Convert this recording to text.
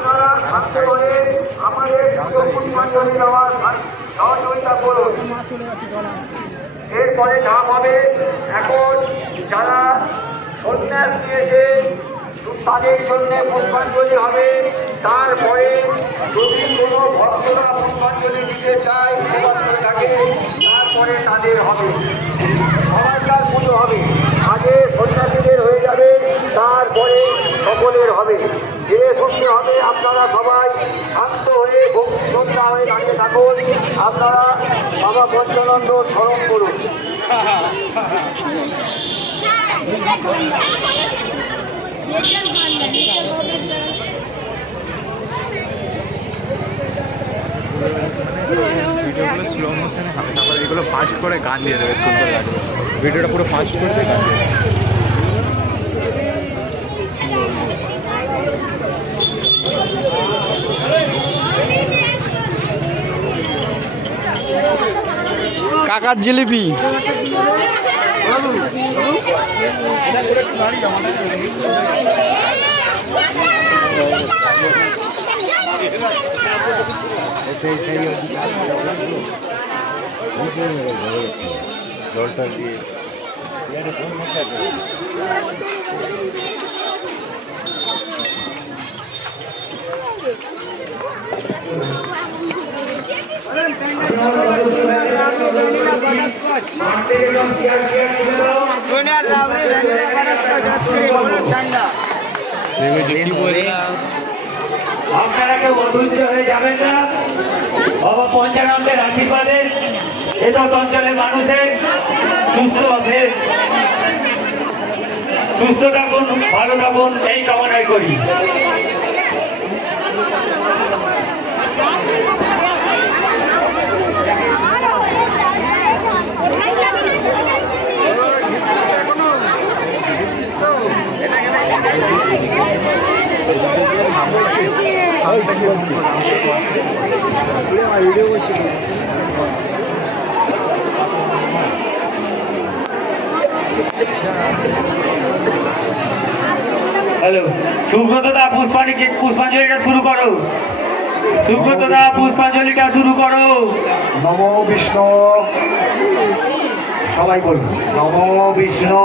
আপনারা আজকে হয়ে আমাদের পুষ্পাঞ্জলি দেওয়ার সহযোগিতা করুন। এরপরে ধাপ হবে, এখন যারা সন্ন্যাস নিয়েছে তাদের জন্য পুষ্পাঞ্জলি হবে। তারপরে যদি কোনো ভক্তরা পুষ্পাঞ্জলি দিতে চায় থাকে তারপরে তাদের হবে, সবাইকার পুজো হবে। আগে সন্ন্যাসীদের হয়ে যাবে, তারপরে সকলের হবে। যে শুনতে হবে আপনারা সবাই শান্ত হয়ে সন্ধ্যা হয়ে দাঁড়িয়ে থাকুন। আপনারা বাবা পঞ্চানন্দ স্মরণ করুন। ভিডিওগুলো স্লো মোশনে হবে, তারপর এগুলো ফাস্ট করে গান দিয়ে দেবে, সুন্দর লাগবে। ভিডিওটা পুরো ফাস্ট করতে গান দিয়ে দেবে। কাকার জিলিপি জলটা দিয়ে আপনারা কেউ অধৈর্য হয়ে যাবেন না। বাবা পঞ্চানন্দের আশীর্বাদে এসব অঞ্চলের মানুষের সুস্থ থাকুন, ভালো থাকুন, এই কামনাই করি। হ্যালো, সুব্রত দা পুষ্পাঞ্জলিটা শুরু করো। সুব্রত দা পুষ্পাঞ্জলিটা শুরু করো। নমো বিষ্ণু, সবাই বলুন নমো বিষ্ণু।